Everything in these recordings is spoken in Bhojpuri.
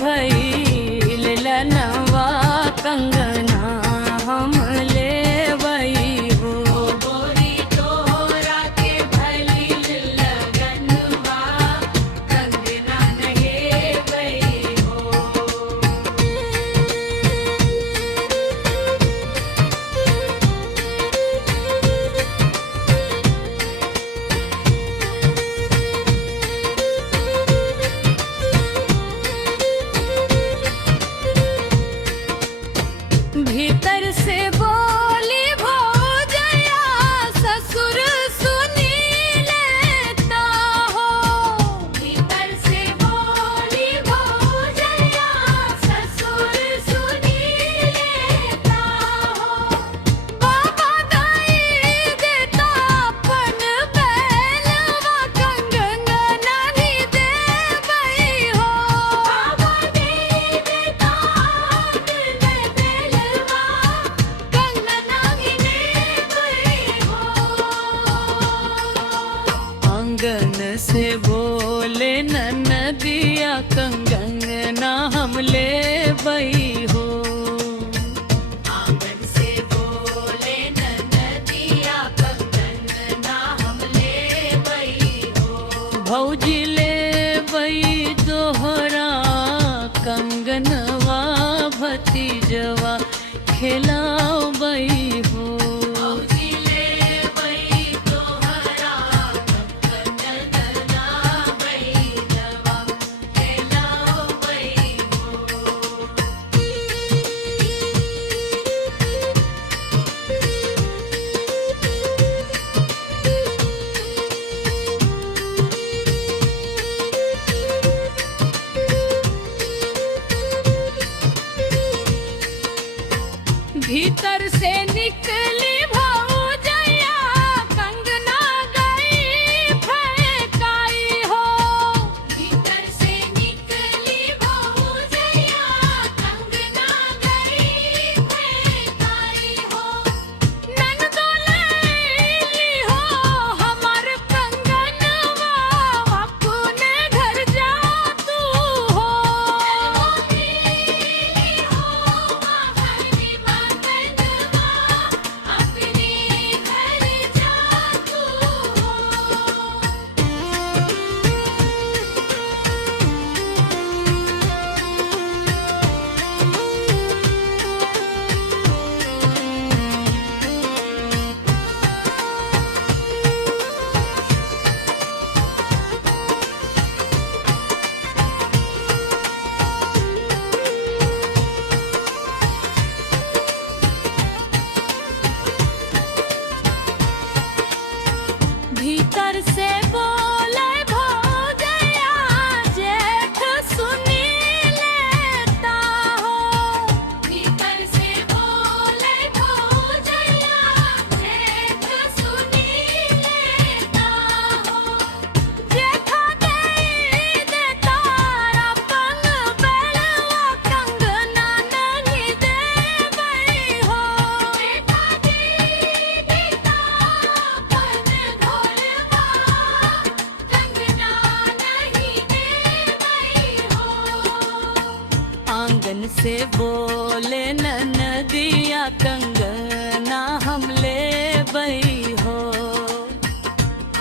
भइल लनवा कंगना हम लेबई हो। गोरी तोहरा के भइल लगनवा कंगना नहेबई हो। भीतर से बोली भौजया ससुर सुनी लेता हो। भीतर से बोली भौजया ससुर सुनी लेता हो। बाबा दाई देता अपन बैलवा कंगना नहीं देबई हो। बाबा दे देता अपन बैलवा कंगना नहीं देबई हो। आंगन से बोले ननदिया कंगना हम लेबई हो। आंगन से बोले ननदिया कंगना हम लेबई हो। भौजी लेबई दोहरा कंगनवा भतीजवा खेलाबई हो। भौजी लेबई दोहरा कंगनवा भतीजवा खेलाबई हो। भीतर से निकली भौजया कंगना गई फेंकाई हो। भीतर से निकली भौजया कंगना गई फेंकाई हो। ननदो लैली हो हमार कंगनवा अपने घर जा तू हो। भीतर से बोले भौजया जेठ सुनी लेता हो। भीतर से बोले भौजया जेठ सुनी लेता हो। जेठा दे देता अपन बैलवा कंगना नहीं देबई हो। जेठा दे देता अपन घोरवा कंगना नहीं देबई हो। आंगन से बोले ननदिया कंगना हम लेबई हो।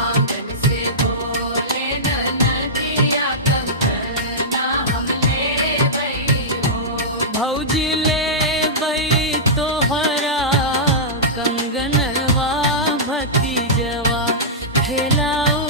आंगन से बोले ननदिया कंगना हम लेबई हो। भौजी लेबई तोहरा कंगनवा भतीजवा खेलाओ